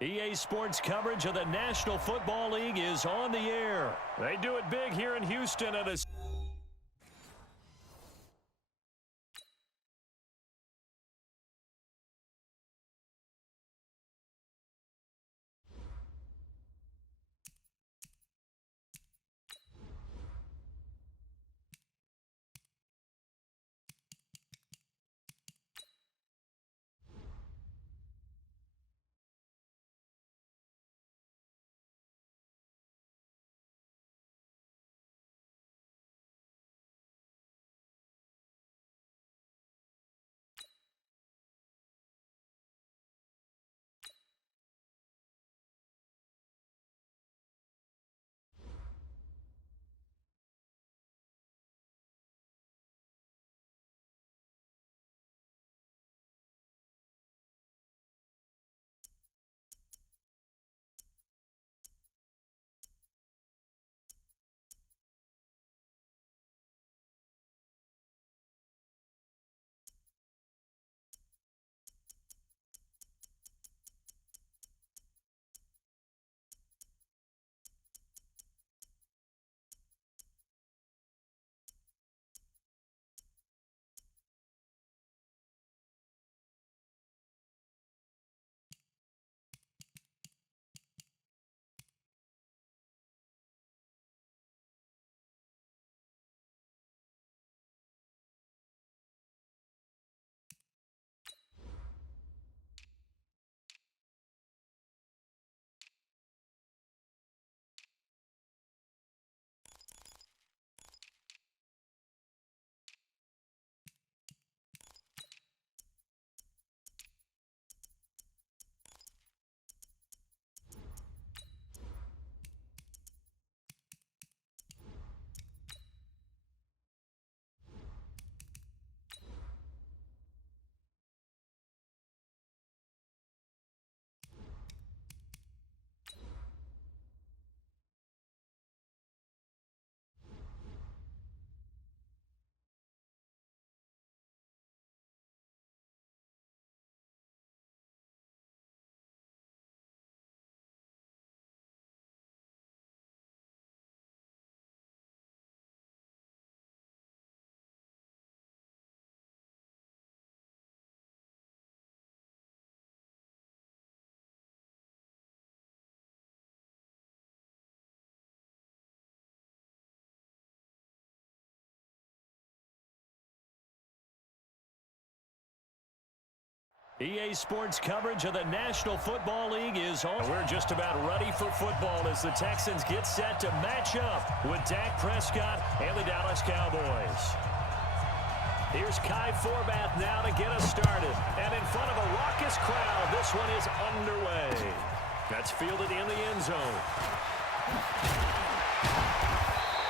EA Sports coverage of the National Football League is on the air. They do it big here in Houston at a... EA Sports coverage of the National Football League is on. We're just about ready for football as the Texans get set to match up with Dak Prescott and the Dallas Cowboys. Here's Kai Forbath now to get us started. And in front of a raucous crowd, this one is underway. That's fielded in the end zone.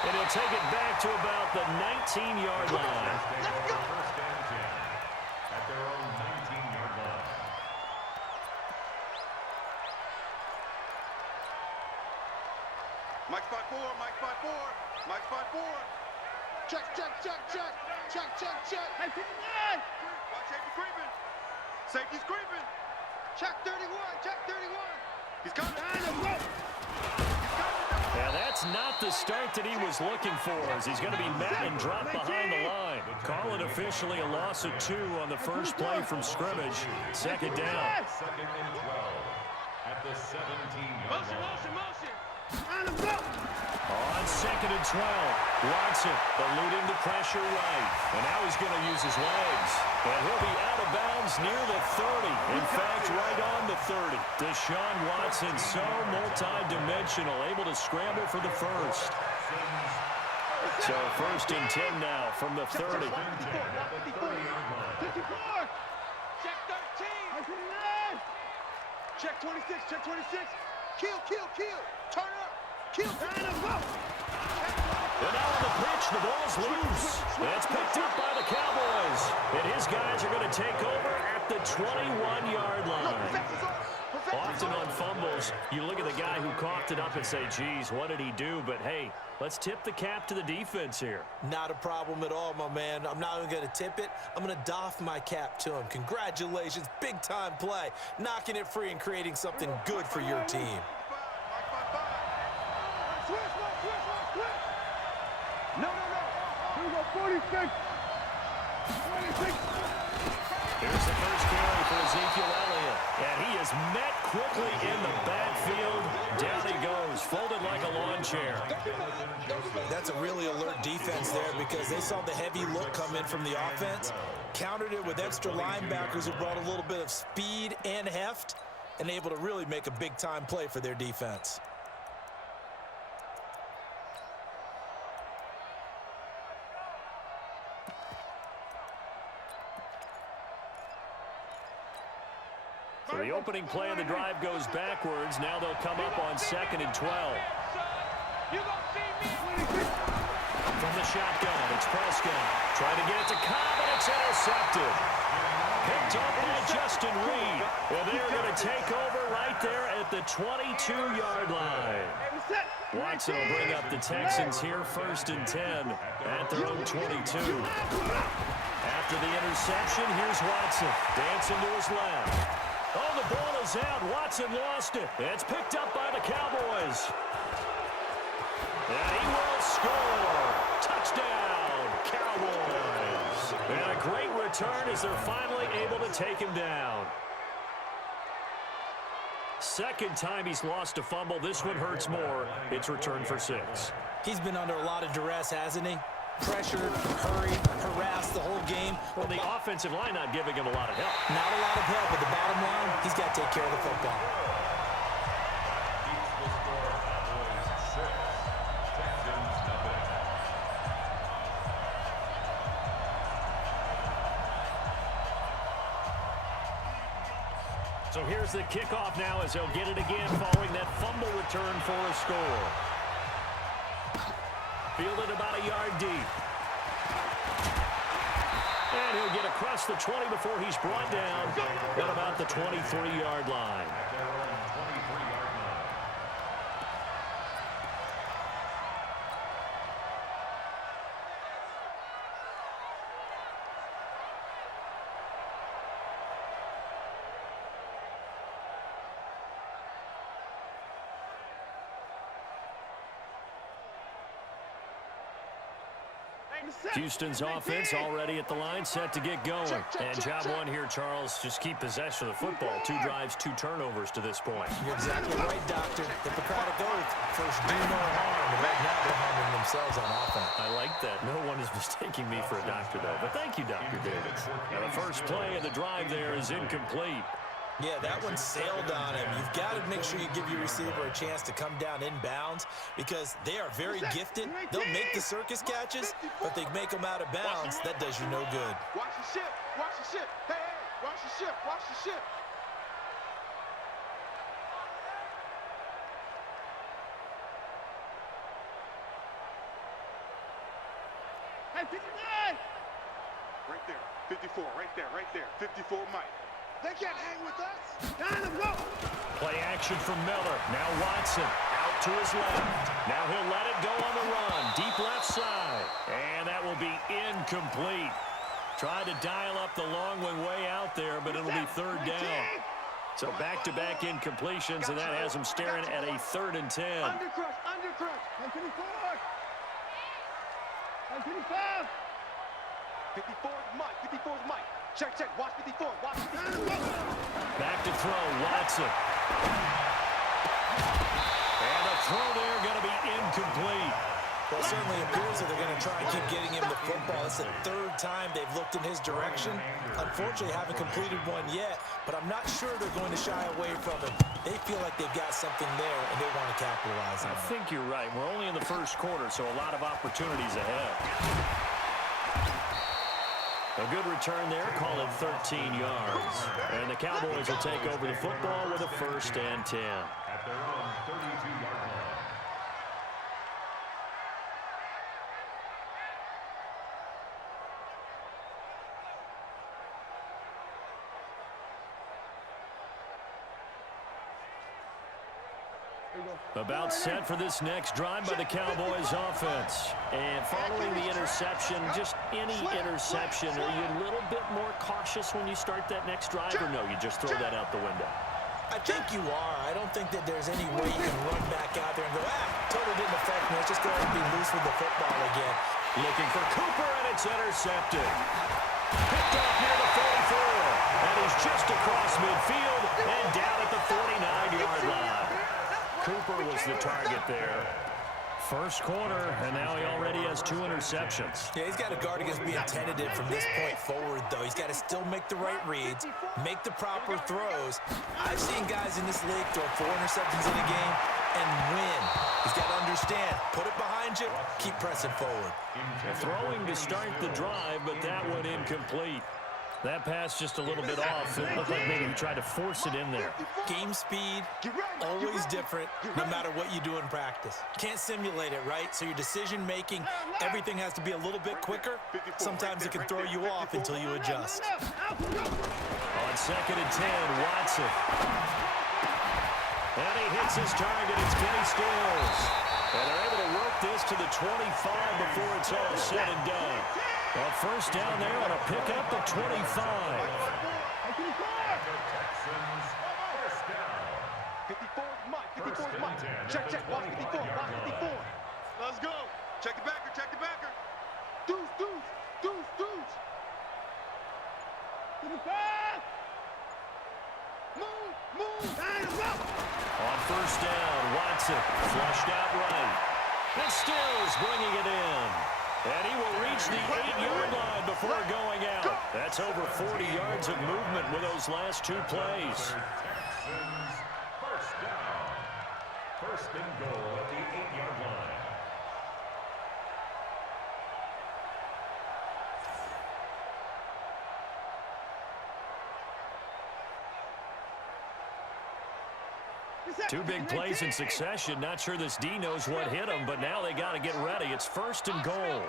And he'll take it back to about the 19-yard line. At their own 19-yard line. Mike spot four, Mike spot four, Mike spot four. Check, check, check, check, check, check, check. Hey, watch safety creeping. Safety's creeping. Check 31, check 31. He's coming. Yeah, that's not the start that he was looking for, as he's going to be met and dropped behind the line. Call it officially a loss of 2 on the first play from scrimmage. Second down. Second and 12 at the 17-yard line. Motion. On second and 12, Watson eluding the pressure right. And now he's going to use his legs. And he'll be out of bounds near the 30. In fact, right on the 30. Deshaun Watson, so multi-dimensional, able to scramble for the first. So first and 10 now from the 30. 54. Check 13. Check 26, check 26. Kill. Turn up. Kill. Turn up. And now on the pitch, the ball's loose. And it's picked up by the Cowboys. And his guys are going to take over at the 21-yard line. Often on fumbles, Charles, you look at the guy who coughed it up and say, geez, what did he do? But, hey, let's tip the cap to the defense here. Not a problem at all, my man. I'm not even going to tip it. I'm going to doff my cap to him. Congratulations. Big-time play. Knocking it free and creating something good for your team. No. Here we go, 46. 26. Here's the first carry for Ezekiel Elliott. And he is met quickly in the backfield. Down he goes, folded like a lawn chair. That's a really alert defense there because they saw the heavy look come in from the offense, countered it with extra linebackers who brought a little bit of speed and heft, and able to really make a big-time play for their defense. So the opening play of the drive goes backwards. Now they'll come up on 2nd and 12. From the shotgun, it's Prescott. Trying to get it to Cobb, and it's intercepted. Picked up by Justin Reed. And they're going to take over right there at the 22-yard line. Watson will bring up the Texans here 1st and 10 at their own 22. After the interception, here's Watson. Dancing to his left. Oh, the ball is out. Watson lost it. It's picked up by the Cowboys. And he will score. Touchdown, Cowboys. And a great return as they're finally able to take him down. Second time he's lost a fumble. This one hurts more. It's returned for 6. He's been under a lot of duress, hasn't he? Pressured, hurried, harassed the whole game. Well, the offensive line not giving him a lot of help. Not a lot of help, but the bottom line, he's got to take care of the football. So here's the kickoff now as they'll get it again following that fumble return for a score. Fielded about a yard deep. And he'll get across the 20 before he's brought down at about the 23-yard line. Houston's offense already at the line, set to get going. And job one here, Charles, just keep possession of the football. 2 drives, 2 turnovers to this point. You're exactly right, Doctor. Hippocratic oath. First, do no harm. And right now, they're harming themselves on offense. I like that. No one is mistaking me for a doctor, though. But thank you, Dr. Davis. Now, the first play of the drive there is incomplete. Yeah, that one sailed on him. You've got to make sure you give your receiver a chance to come down inbounds because they are very gifted. They'll make the circus catches, but they make them out of bounds. That does you no good. Watch the ship. Watch the ship. Hey, watch the ship. Watch the ship. Hey, 59! Right there. 54. Right there. Right there. 54 Mike. They can't hang with us. Down and go. Play action from Miller. Now Watson out to his left. Now he'll let it go on the run. Deep left side. And that will be incomplete. Tried to dial up the long one way out there, but it'll be 3rd down. So back-to-back incompletions, and that has him staring at a 3rd and 10. Undercrush, undercrush. 154. 155. 54 is Mike. 54 is Mike. Check, check. Watch 54. Watch 54. Back to throw. Watson. And the throw there going to be incomplete. Well, it certainly appears that they're going to try and keep getting him the football. It's the 3rd time they've looked in his direction. Unfortunately, haven't completed one yet, but I'm not sure they're going to shy away from it. They feel like they've got something there, and they want to capitalize on it. I think you're right. We're only in the first quarter, so a lot of opportunities ahead. A good return there, call it 13 yards. And the Cowboys will take over the football with a 1st and 10. At their own 32-yard line. About set for this next drive by the Cowboys offense. And following the interception, just any interception, are you a little bit more cautious when you start that next drive, or no, you just throw that out the window? I think you are. I don't think that there's any way you can run back out there and go, total didn't affect me. Let's just go ahead and be loose with the football again. Looking for Cooper, and it's intercepted. Picked off near the 44, and he's just across midfield and down at the 49-yard line. Cooper was the target there. First quarter, and now he already has 2 interceptions. Yeah, he's got to guard against being tentative from this point forward, though. He's got to still make the right reads, make the proper throws. I've seen guys in this league throw 4 interceptions in a game and win. He's got to understand, put it behind you, keep pressing forward. Throwing to start the drive, but that one incomplete. That pass just a little bit off. It looked like maybe he tried to force it in there. Game speed, always different, no matter what you do in practice. Can't simulate it, right? So your decision-making, everything has to be a little bit quicker. Sometimes it can throw you off until you adjust. On 2nd and 10, Watson. And he hits his target. It's Kenny Stills. And they're able to work this to the 25 before it's all said and done. A first down there on a pickup at 25. Texans, first down. 54, Mike. 54, Mike. Check. Watch 54. Watch 54. Let's go. Check the backer. Check the backer. Deuce. Move. On first down, Watson flushed out right. And Stills bringing it in. And he will reach the 8-yard line before going out. That's over 40 yards of movement with those last 2 plays. Texans, first down. First and goal at the 8-yard line. Two big plays in succession. Not sure this D knows what hit him, but now they got to get ready. It's first and goal.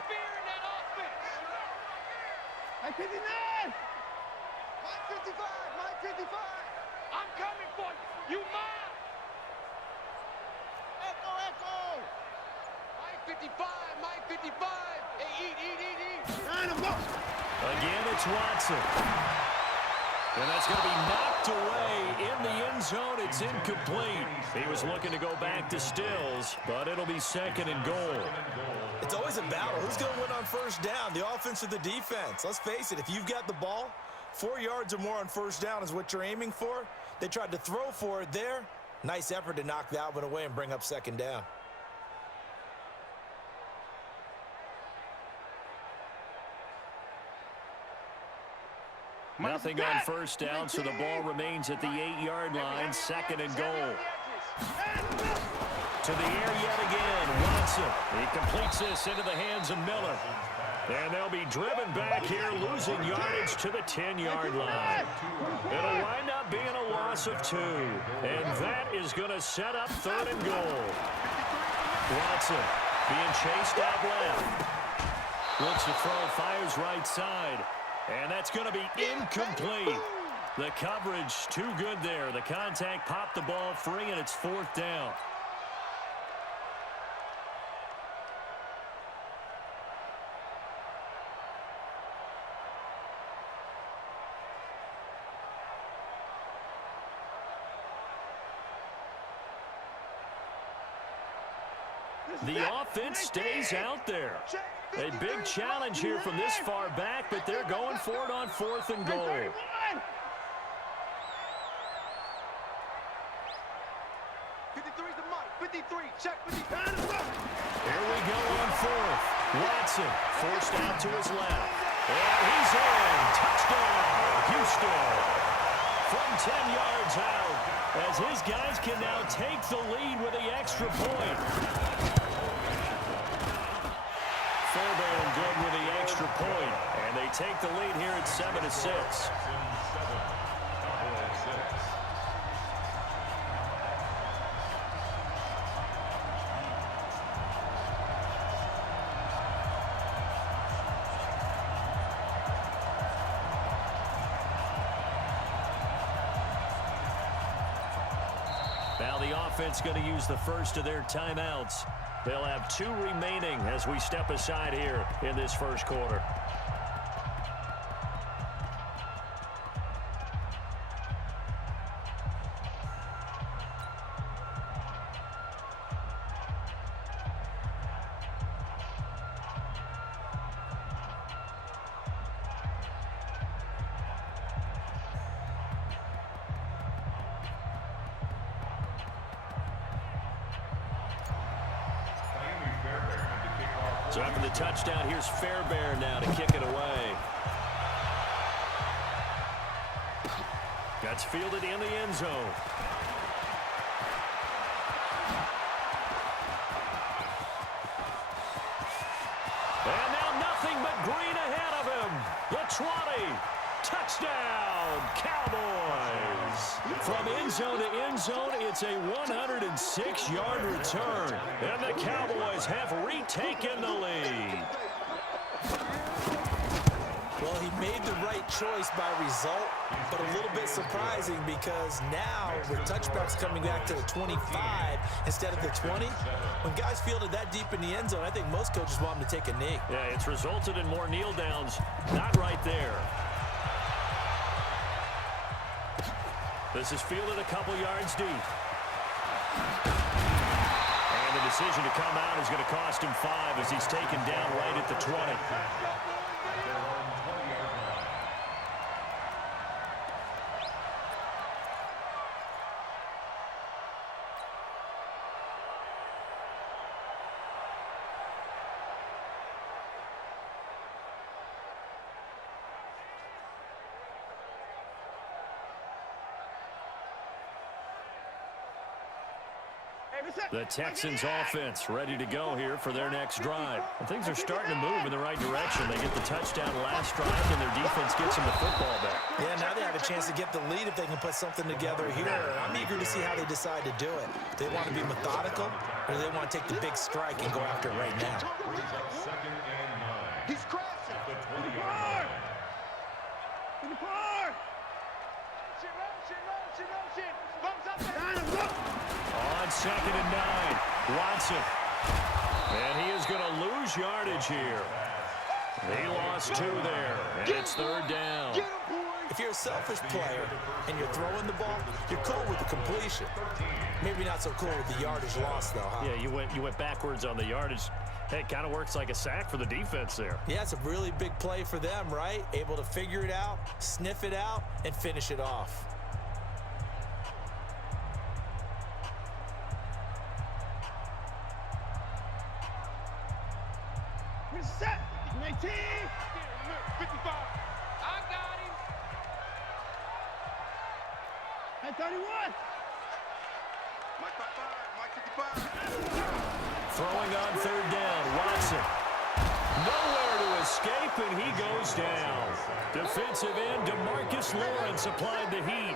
Mike 59. Mike 55. I'm coming for you. You mine. Echo. Mike 55. Hey, eat. Again, it's Watson. And that's going to be knocked away in the end zone. It's incomplete. He was looking to go back to Stills, but it'll be 2nd and goal. It's always a battle. Who's going to win on first down, the offense or the defense? Let's face it, if you've got the ball, 4 yards or more on first down is what you're aiming for. They tried to throw for it there. Nice effort to knock that one away and bring up 2nd down. Nothing on first down, so the ball remains at the 8-yard line, 2nd and goal. To the air yet again, Watson. He completes this into the hands of Miller. And they'll be driven back here, losing yardage to the 10-yard line. It'll wind up being a loss of 2. And that is going to set up 3rd and goal. Watson being chased out left. Looks to throw, fires right side. And that's going to be incomplete. The coverage too good there. The contact popped the ball free, and it's 4th down. The offense stays out there. A big challenge here from this far back, but they're going for it on 4th and goal. 53's the Mike. 53. Check 53. Here we go on 4th. Watson forced out to his left. And he's in. Touchdown, Houston. From 10 yards out, as his guys can now take the lead with the extra point. Fairbairn good with the extra point, and they take the lead here at 7-6. Now the offense going to use the first of their timeouts. They'll have 2 remaining as we step aside here in this first quarter. So after the touchdown, here's Fairbairn now to kick it away. That's fielded in the end zone. And now nothing but green ahead of him. The 20. Touchdown, Cowboys. From end zone to end zone, it's a 106-yard return. And the Cowboys have retaken the lead. Well, he made the right choice by result, but a little bit surprising because now with touchbacks coming back to the 25 instead of the 20, when guys fielded that deep in the end zone, I think most coaches want them to take a knee. Yeah, it's resulted in more kneel downs. Not right there. This is fielded a couple yards deep. And the decision to come out is going to cost him 5 as he's taken down right at the 20. The Texans offense ready to go here for their next drive. And things are starting to move in the right direction. They get the touchdown last drive, and their defense gets them the football back. Yeah, now they have a chance to get the lead if they can put something together here. I'm eager to see how they decide to do it. Do they want to be methodical, or do they want to take the big strike and go after it right now? He's crossing. At the 20-yard line. In the park. On 2nd and 9, Watson. And he is going to lose yardage here. He lost 2 there, and it's 3rd down. If you're a selfish player and you're throwing the ball, you're cool with the completion. Maybe not so cool with the yardage loss, though, huh? Yeah, you went backwards on the yardage. Hey, it kind of works like a sack for the defense there. Yeah, it's a really big play for them, right? Able to figure it out, sniff it out, and finish it off. Set. 19. 55. I got him. At 31. Mike 55. Mike 55. Throwing on 3rd down, Watson. Nowhere to escape, and he goes down. Defensive end DeMarcus Lawrence applied the heat.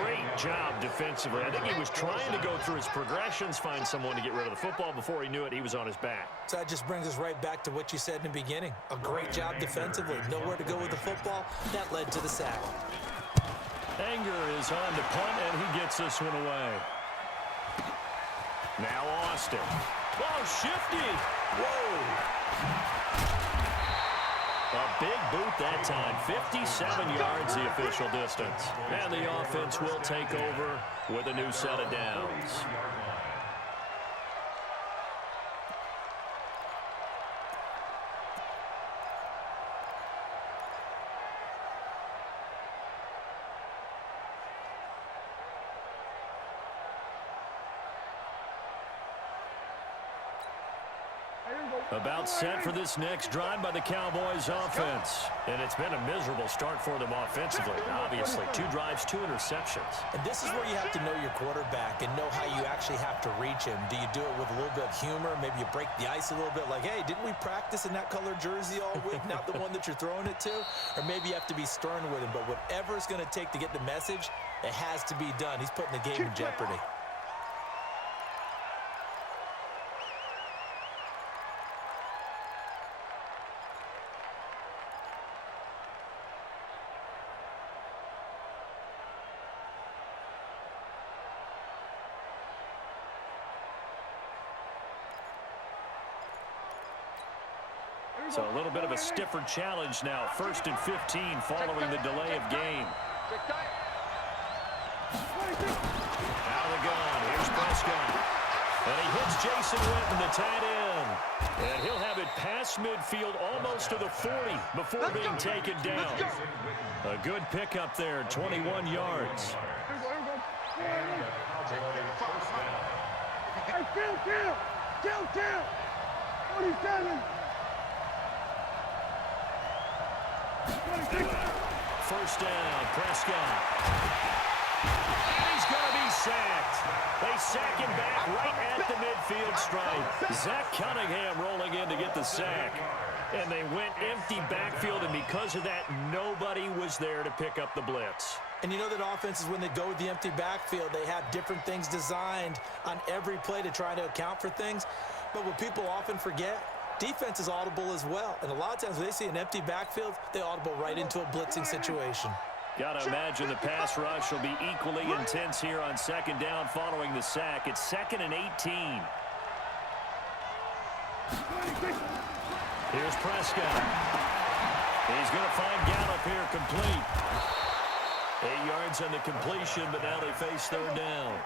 Great job defensively. I think he was trying to go through his progressions, find someone to get rid of the football. Before he knew it, he was on his back. So that just brings us right back to what you said in the beginning. A great job defensively. Nowhere to go with the football. That led to the sack. Anger is on to punt, and he gets this one away. Now Austin. Oh, shifty. Whoa. A big boot that time. 57 yards the official distance. And the offense will take over with a new set of downs. About set for this next drive by the Cowboys offense. And it's been a miserable start for them offensively. Obviously, 2 drives, 2 interceptions. And this is where you have to know your quarterback and know how you actually have to reach him. Do you do it with a little bit of humor? Maybe you break the ice a little bit like, hey, didn't we practice in that color jersey all week, not the one that you're throwing it to? Or maybe you have to be stern with him. But whatever it's going to take to get the message, it has to be done. He's putting the game in jeopardy. So a little bit of a stiffer challenge now. 1st and 15 following the delay of game. Out of the gun. Here's Prescott. And he hits Jason Witten, the tight end. And he'll have it past midfield almost to the 40 before being taken down. A good pickup there, 21 yards. Kill! 47! First down, Prescott. And he's going to be sacked. They sack him back right at the midfield stripe. Zach Cunningham rolling in to get the sack. And they went empty backfield, and because of that, nobody was there to pick up the blitz. And you know that offenses, when they go with the empty backfield, they have different things designed on every play to try to account for things. But what people often forget, defense is audible as well. And a lot of times when they see an empty backfield, they audible right into a blitzing situation. Got to imagine the pass rush will be equally intense here on 2nd down following the sack. It's 2nd and 18. Here's Prescott. He's going to find Gallup here complete. 8 yards on the completion, but now they face 3rd down.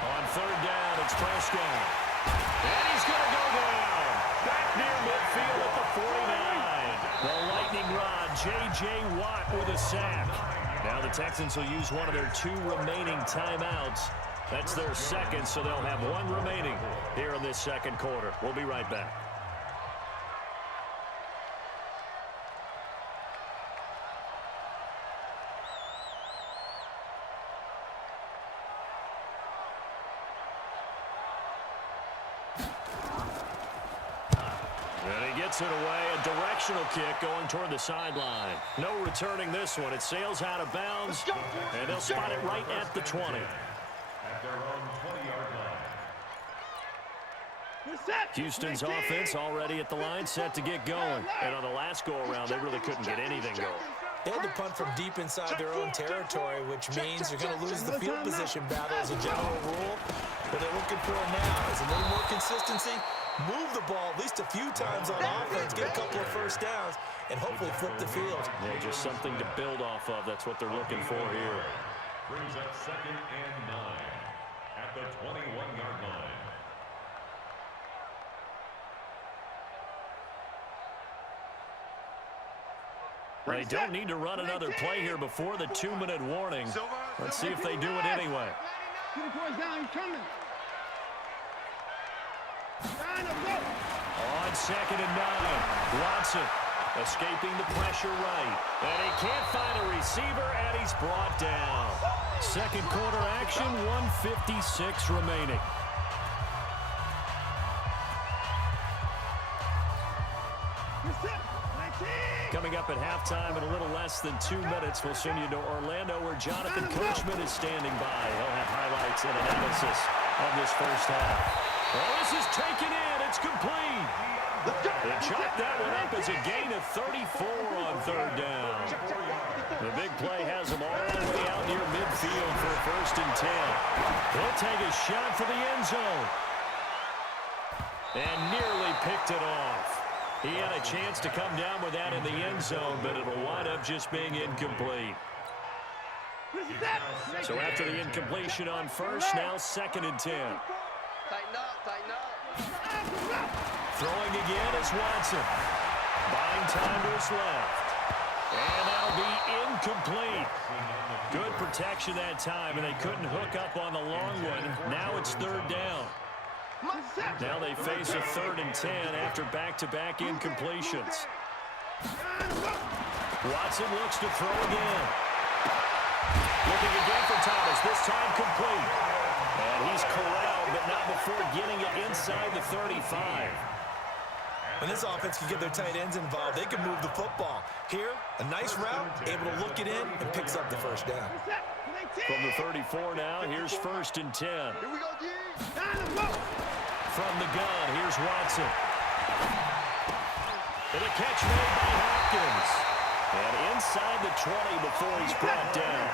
On 3rd down, it's Prescott. And he's going to go down. Back near midfield at the 49. The lightning rod, J.J. Watt with a sack. Now the Texans will use one of their 2 remaining timeouts. That's their 2nd, so they'll have 1 remaining here in this 2nd quarter. We'll be right back. And he gets it away. A directional kick going toward the sideline. No returning this one. It sails out of bounds, and they'll spot it right at the 20. At their own 20-yard line. Houston's offense already at the line, set to get going. And on the last go-around, they really couldn't get anything going. They had to punt from deep inside their own territory, which means you're going to lose the field position battle as a general rule. What they're looking for now is a little more consistency, move the ball at least a few times on offense, get a couple of first downs, and hopefully flip the field. Yeah, just something to build off of. That's what they're looking for here. Brings up 2nd and 9 at the 21-yard line. They don't need to run another play here before the 2-minute warning. Let's see if they do it anyway. On 2nd and 9, Watson escaping the pressure right. And he can't find a receiver, and he's brought down. 2nd quarter action, 1:56 remaining. Coming up at halftime in a little less than 2 minutes, we'll send you to Orlando where Jonathan Coachman is standing by. He'll have highlights and analysis of this first half. Oh, this is taken in. It's complete. They chopped that one up as a gain of 34 on 3rd down. The big play has them all the way out near midfield for 1st and 10. He'll take a shot for the end zone. And nearly picked it off. He had a chance to come down with that in the end zone, but it'll wind up just being incomplete. So after the incompletion on 1st, now 2nd and 10. Tighten up. Throwing again is Watson. Buying time to his left. And that'll be incomplete. Good protection that time, and they couldn't hook up on the long one. Now it's 3rd down. Now they face a 3rd and 10 after back-to-back incompletions. Watson looks to throw again. Looking again for Thomas, this time complete. And he's corralled, but not before getting it inside the 35. When this offense can get their tight ends involved, they can move the football. Here, a nice route, able to look it in, and picks up the 1st down. From the 34 now, here's 1st and 10. Here we go, D. From the gun, here's Watson. And a catch made by Hopkins. And inside the 20 before he's brought down.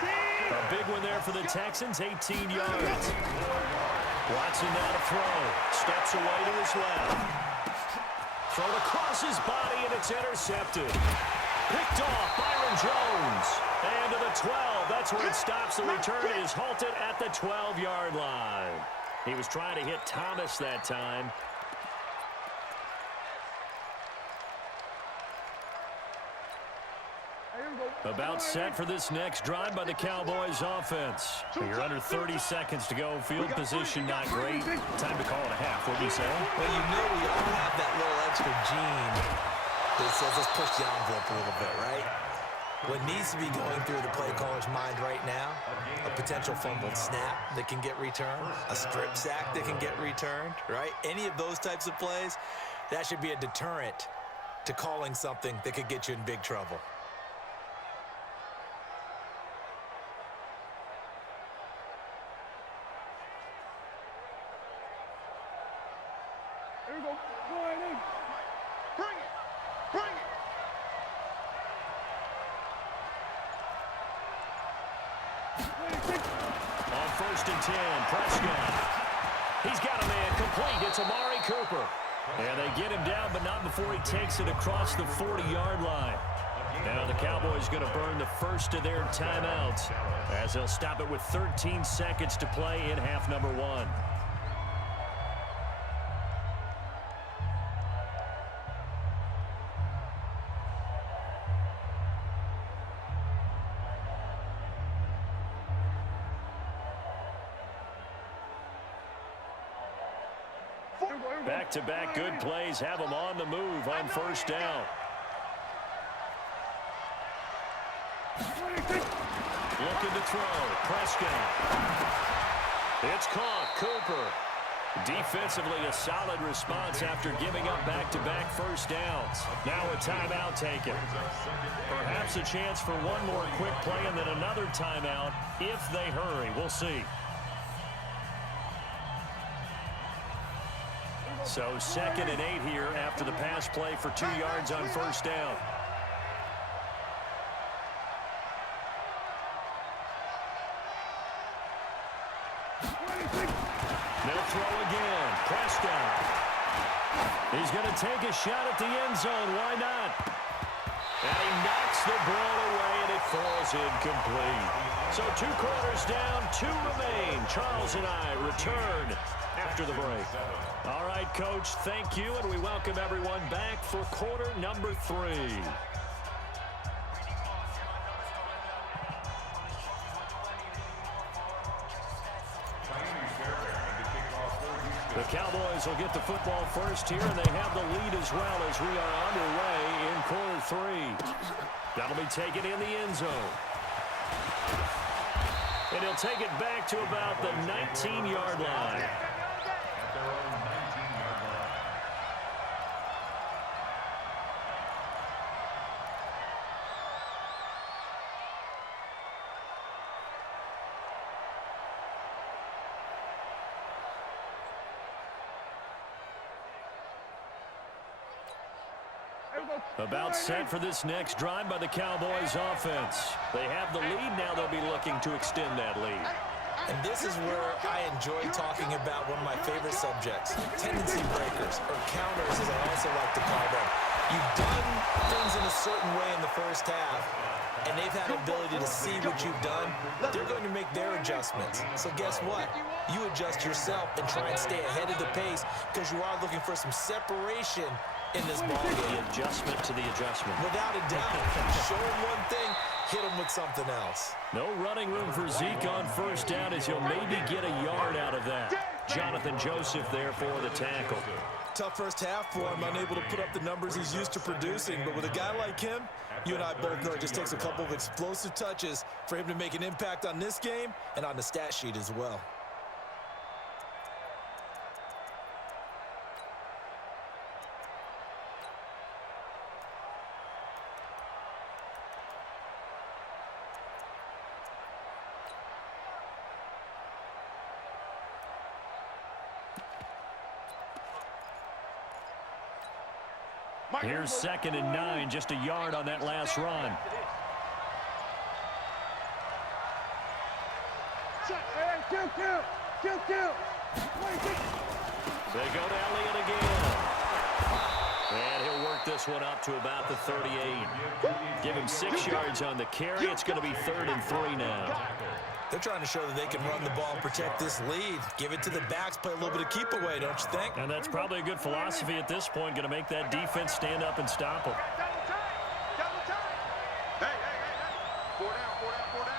A big one there for the Texans, 18 yards. Watson now to throw. Steps away to his left. Throw across his body, and it's intercepted. Picked off Byron Jones. And to the 12. That's where it stops. The return is halted at the 12-yard line. He was trying to hit Thomas that time. About set for this next drive by the Cowboys offense. You're under 30 seconds to go. Field position not great. Time to call it a half, wouldn't you say? Well, you know we all have that little extra gene that says let's push the envelope a little bit, right? What needs to be going through the play caller's mind right now, a potential fumbled snap that can get returned, a strip sack that can get returned, right? Any of those types of plays, that should be a deterrent to calling something that could get you in big trouble. On 1st and 10, Prescott. He's got a man complete. It's Amari Cooper. And they get him down, but not before he takes it across the 40-yard line. Now the Cowboys going to burn the first of their timeouts as they'll stop it with 13 seconds to play in half number 1. Back-to-back good plays have them on the move on 1st down. Looking to throw. Prescott. It's caught. Cooper. Defensively, a solid response after giving up back-to-back first downs. Now a timeout taken. Perhaps a chance for one more quick play and then another timeout if they hurry. We'll see. So 2nd and 8 here after the pass play for 2 yards on 1st down. They'll throw again. Prescott. He's going to take a shot at the end zone. Why not? And he knocks the ball away, and it falls incomplete. So 2 quarters down, 2 remain. Charles and I return after the break. All right, Coach, thank you, and we welcome everyone back for quarter number 3. The Cowboys will get the football first here, and they have the lead as well as we are underway in quarter 3. That'll be taken in the end zone. And he'll take it back to about the 19-yard line. About set for this next drive by the Cowboys offense. They have the lead now. They'll be looking to extend that lead. And this is where I enjoy talking about one of my favorite subjects, tendency breakers, or counters as I also like to call them. You've done things in a certain way in the first half, and they've had the ability to see what you've done. They're going to make their adjustments. So guess what? You adjust yourself and try and stay ahead of the pace because you are looking for some separation in this ballgame. The adjustment to the adjustment. Without a doubt. Show him one thing, hit him with something else. No running room for Zeke on 1st down as he'll maybe get a yard out of that. Jonathan Joseph there for the tackle. Tough first half for him, unable to put up the numbers he's used to producing. But with a guy like him, you and I both know it just takes a couple of explosive touches for him to make an impact on this game and on the stat sheet as well. Here's 2nd and 9, just a yard on that last run. They go to Elliott again. And he'll work this one up to about the 38. Give him 6 yards on the carry. It's going to be 3rd and 3 now. They're trying to show that they can run the ball and protect this lead. Give it to the backs, play a little bit of keep away, don't you think? And that's probably a good philosophy at this point, going to make that defense stand up and stop them. Hey, hey, hey, hey. 4 down, 4 down, 4 down.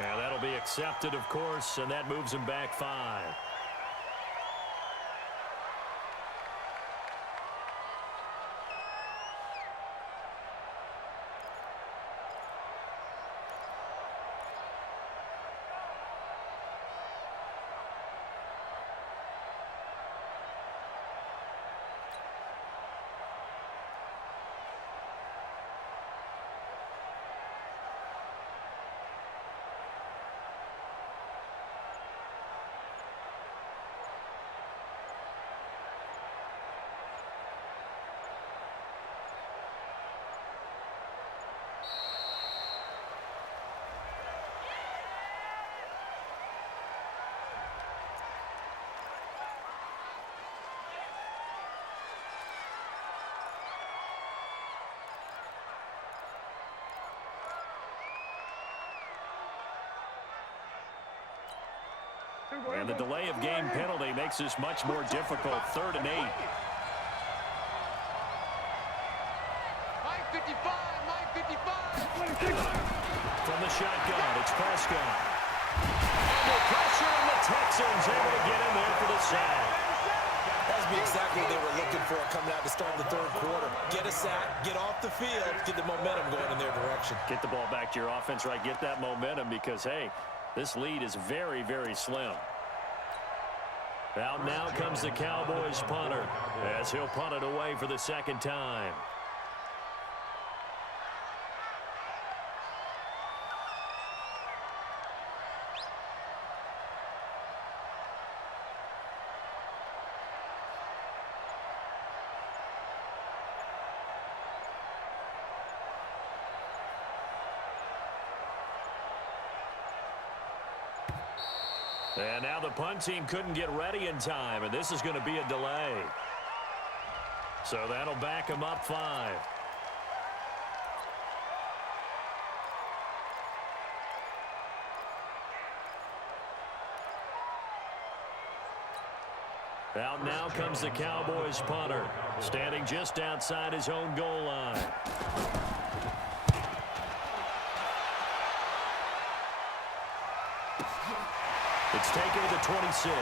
And that'll be accepted, of course, and that moves him back 5. And the delay of game penalty makes this much more difficult. 3rd and 8. Mike 55, Mike 55. From the shotgun, it's Prescott. Under pressure, and the Texans able to get in there for the sack. That's exactly what they were looking for coming out to start the 3rd quarter. Get a sack, get off the field, get the momentum going in their direction. Get the ball back to your offense, right? Get that momentum because, hey, this lead is very, very slim. Out now comes the Cowboys punter as he'll punt it away for the 2nd time. And now the punt team couldn't get ready in time, and this is going to be a delay. So that'll back them up 5. Out now comes the Cowboys punter, standing just outside his own goal line. It's taken to the 26.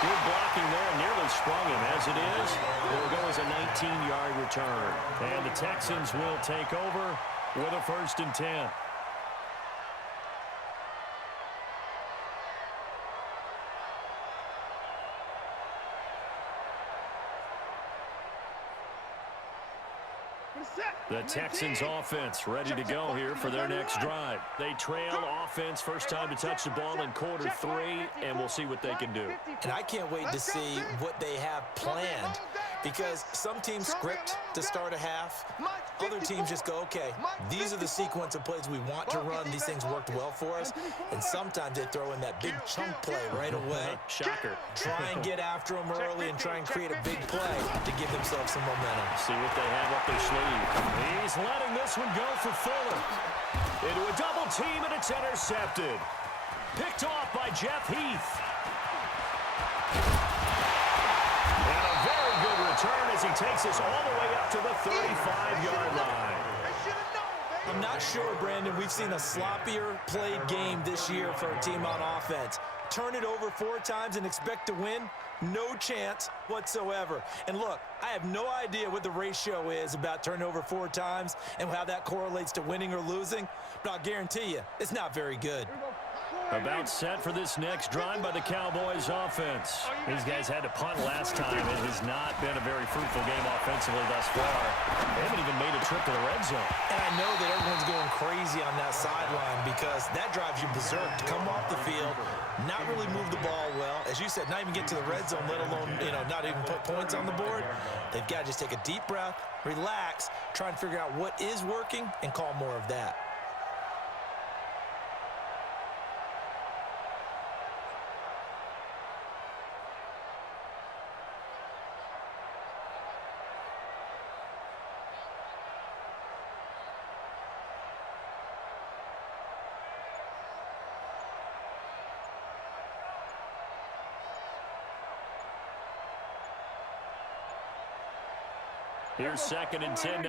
Good blocking there, nearly sprung him. As it is, it will go as a 19-yard return. And the Texans will take over with a 1st and 10. The Texans offense ready to go here for their next drive. They trail offense, first time to touch the ball in quarter 3, and we'll see what they can do. And I can't wait to see what they have planned, because some teams script to start a half. Other teams just go, okay, these are the sequence of plays we want to run. These things worked well for us. And sometimes they throw in that big chunk play right away. Shocker. Try and get after them early and try and create a big play to give themselves some momentum. See what they have up their sleeve. He's letting this one go for Fuller. Into a double team, and it's intercepted. Picked off by Jeff Heath. And a very good return as he takes us all the way up to the 35-yard line. I'm not sure, Brandon, we've seen a sloppier played game this year for a team on offense. Turn it over 4 times and expect to win. No chance whatsoever. And look, I have no idea what the ratio is about turnover 4 times and how that correlates to winning or losing, but I'll guarantee you it's not very good. About set for this next drive by the Cowboys offense. These guys had to punt last time. It has not been a very fruitful game offensively thus far. They haven't even made a trip to the red zone. And I know that everyone's going crazy on that sideline because that drives you berserk to come off the field, not really move the ball well. As you said, not even get to the red zone, let alone, not even put points on the board. They've got to just take a deep breath, relax, try and figure out what is working, and call more of that. Here's 2nd and 10.